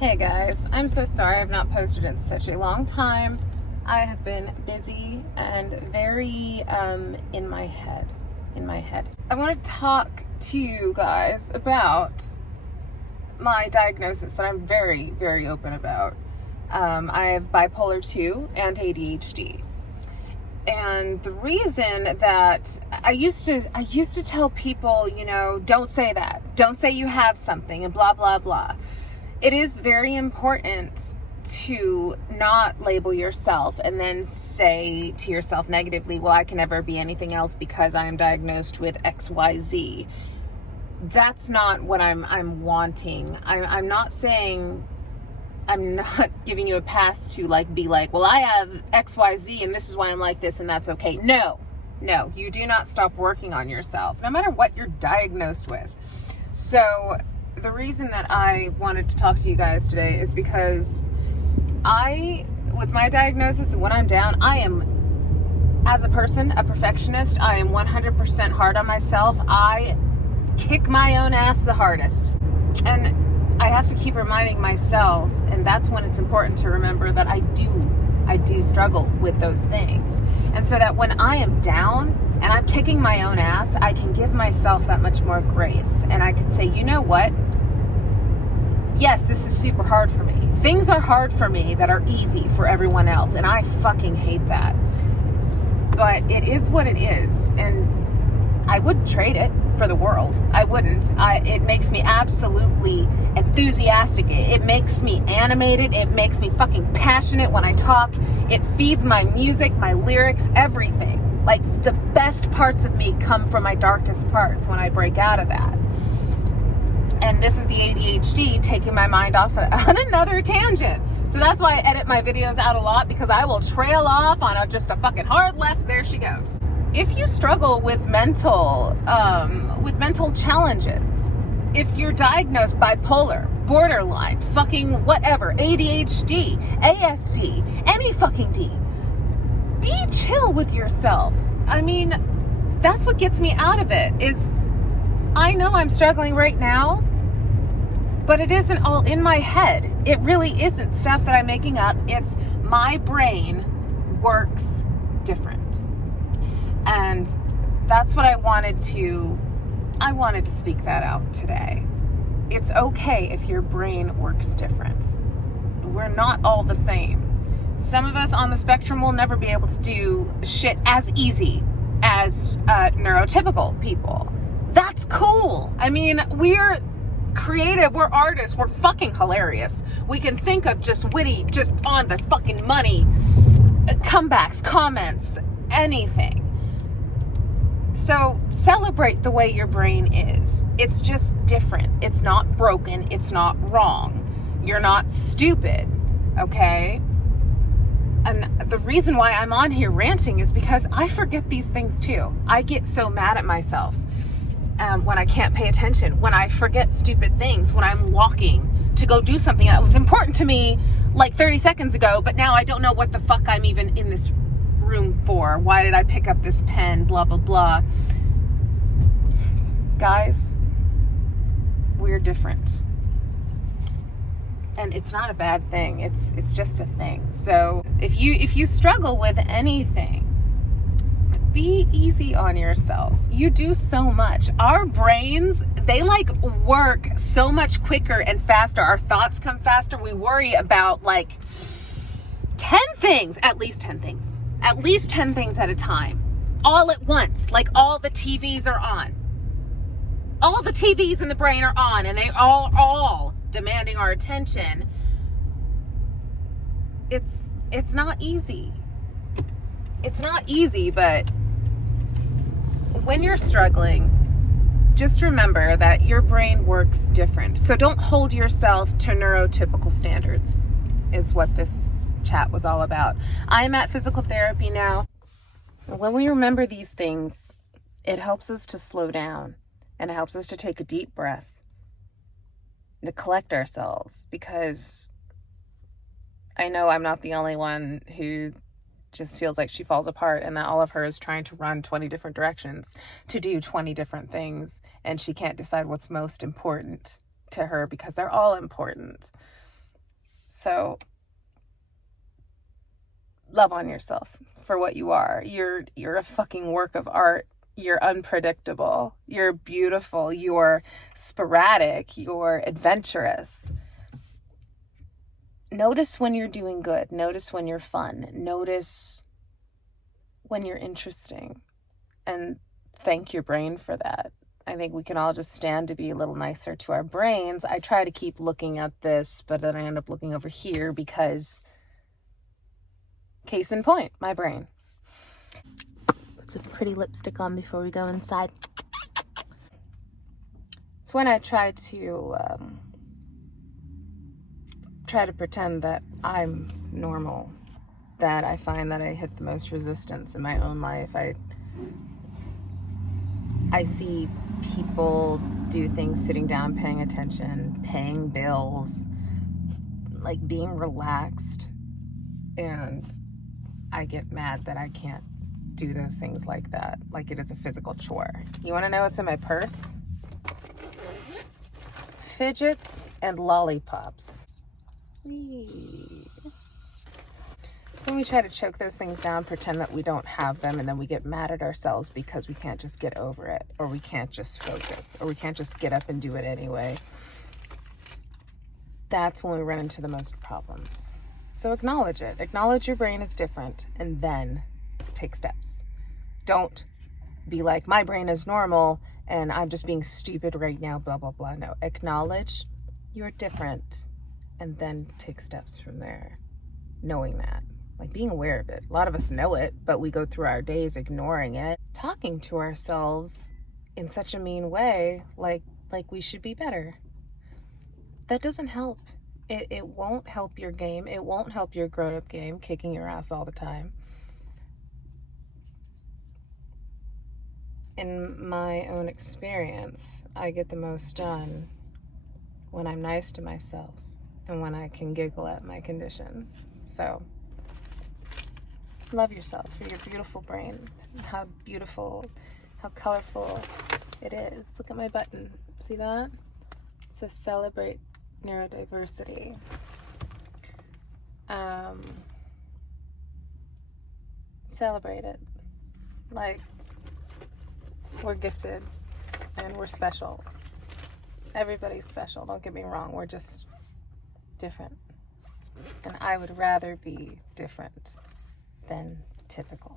Hey guys, I'm so sorry I've not posted in such a long time. I have been busy and very in my head. I want to talk to you guys about my diagnosis that I'm very, very open about. I have bipolar 2 and ADHD. And the reason that I used to tell people, don't say that. Don't say you have something and blah blah blah. It is very important to not label yourself and then say to yourself negatively, well, I can never be anything else because I am diagnosed with XYZ. That's not what I'm wanting. I'm not saying, I'm not giving you a pass to be like, well, I have XYZ and this is why I'm like this and that's okay. No, you do not stop working on yourself, no matter what you're diagnosed with. So the reason that I wanted to talk to you guys today is because with my diagnosis and when I'm down, I am, as a person, a perfectionist. I am 100% hard on myself. I kick my own ass the hardest. And I have to keep reminding myself, and that's when it's important to remember that I do struggle with those things. And so that when I am down and I'm kicking my own ass, I can give myself that much more grace. And I can say, you know what? Yes, this is super hard for me. Things are hard for me that are easy for everyone else. And I fucking hate that. But it is what it is. And I wouldn't trade it for the world. I wouldn't. It makes me absolutely enthusiastic. It makes me animated. It makes me fucking passionate when I talk. It feeds my music, my lyrics, everything. Like, the best parts of me come from my darkest parts when I break out of that. And this is the ADHD taking my mind off on another tangent. So that's why I edit my videos out a lot, because I will trail off on just a fucking hard left. There she goes. If you struggle with mental challenges, if you're diagnosed bipolar, borderline, fucking whatever, ADHD, ASD, any fucking D, be chill with yourself. I mean, that's what gets me out of it, is I know I'm struggling right now, but it isn't all in my head. It really isn't stuff that I'm making up. It's my brain works different. And that's what I wanted to speak that out today. It's okay if your brain works different. We're not all the same. Some of us on the spectrum will never be able to do shit as easy as neurotypical people. That's cool. I mean, we're creative, we're artists, we're fucking hilarious. We can think of just witty, just on the fucking money comebacks, comments, anything. So celebrate the way your brain is. It's just different. It's not broken. It's not wrong. You're not stupid, okay? And the reason why I'm on here ranting is because I forget these things too. I get so mad at myself when I can't pay attention, when I forget stupid things, when I'm walking to go do something that was important to me like 30 seconds ago, but now I don't know what the fuck I'm even in this room for. Why did I pick up this pen? Blah, blah, blah. Guys, we're different. And it's not a bad thing. It's just a thing. So if you struggle with anything, be easy on yourself. You do so much. Our brains, they work so much quicker and faster. Our thoughts come faster. We worry about 10 things, at least 10 things at a time, all at once. Like, all the TVs are on. All the TVs in the brain are on, and they all demanding our attention. It's not easy. It's not easy, but when you're struggling, just remember that your brain works different. So don't hold yourself to neurotypical standards, is what this chat was all about. I'm at physical therapy now. When we remember these things, it helps us to slow down, and it helps us to take a deep breath, to collect ourselves, because I know I'm not the only one who just feels like she falls apart and that all of her is trying to run 20 different directions to do 20 different things, and she can't decide what's most important to her because they're all important. So love on yourself for what you are. You're a fucking work of art. You're unpredictable. You're beautiful. You're sporadic. You're adventurous. Notice when you're doing good. Notice when you're fun. Notice when you're interesting. And thank your brain for that. I think we can all just stand to be a little nicer to our brains. I try to keep looking at this, but then I end up looking over here because, case in point, my brain. Put some pretty lipstick on before we go inside. It's when I try to pretend that I'm normal that I find that I hit the most resistance in my own life. I see people do things sitting down, paying attention, paying bills, like being relaxed, and I get mad that I can't do those things like that, like it is a physical chore. You want to know what's in my purse? Fidgets and lollipops. Whee. So when we try to choke those things down, pretend that we don't have them, and then we get mad at ourselves because we can't just get over it, or we can't just focus, or we can't just get up and do it anyway. That's when we run into the most problems. So acknowledge it. Acknowledge your brain is different, and then take steps. Don't be like, my brain is normal, and I'm just being stupid right now, blah, blah, blah. No, acknowledge you're different, and then take steps from there, knowing that. Like being aware of it. A lot of us know it, but we go through our days ignoring it, talking to ourselves in such a mean way, like we should be better. That doesn't help. It won't help your game. It won't help your grown-up game, kicking your ass all the time. In my own experience, I get the most done when I'm nice to myself and when I can giggle at my condition. So love yourself for your beautiful brain, how beautiful, how colorful it is. Look at my button. See that? It says celebrate neurodiversity. Celebrate it. Like, we're gifted and we're special. Everybody's special, don't get me wrong. We're just different. And I would rather be different than typical.